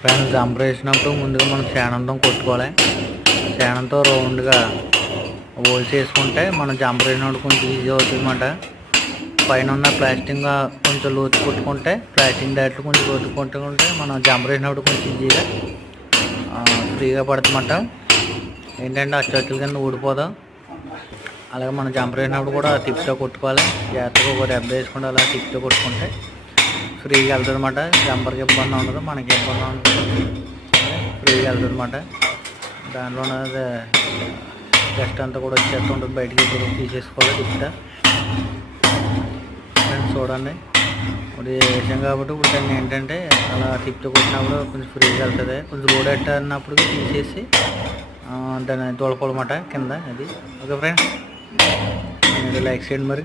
Friends jumper వేసినప్పుడు ముందుగా మనం శానంతం కొట్టుకోవాలి. శానంతో రౌండ్గా హోల్స్ వేసుకుంటే మనం జంపర్ వేసినప్పుడు కొంచెం ఈజీ అవుతుంది అన్నమాట. పైన ఉన్న ప్లాస్టింగ్ కొంచెం లోతు కొట్టుకుంటే ప్లాస్టింగ్ డైరెక్ట్ కొంచెం లోతు కొట్టుకుంటే మనం జంపర్ వేసినప్పుడు కొంచెం ఈజీగా ఫ్రీగా పడుతుందన్నమాట. ఏంటంటే అచ్చొచ్చుల కింద ఊడిపోదాం. అలాగే మనం జంపర్ వేసినప్పుడు కూడా టిప్స్తో కొట్టుకోవాలి. జాగ్రత్తగా ఒక దెబ్బ వేసుకుంటే అలా టిప్స్తో కొట్టుకుంటే ఫ్రీగా వెళ్తుంది అన్నమాట. జంపర్కి ఇబ్బంది ఉండదు, మనకి ఇబ్బంది ఉంటుంది, ఫ్రీగా వెళ్తుంది అన్నమాట. దాంట్లో జస్ట్ అంతా కూడా వచ్చేస్తూ ఉంటుంది, బయటికి తీసేసుకోవాలి టిప్స్తో. ఫ్రెండ్స్ చూడండి, ఇప్పుడు వేసాం కాబట్టి ఇప్పుడు దాన్ని ఏంటంటే అలా టిప్తో కొట్టినప్పుడు కొంచెం ఫ్రీగా వెళ్తుంది. కొంచెం లోడ్ అన్నప్పుడు తీసేసి దాన్ని తోలుకోవాలన్నమాట కింద. అది ఓకే ఫ్రెండ్స్, లైక్ చేయండి మరి.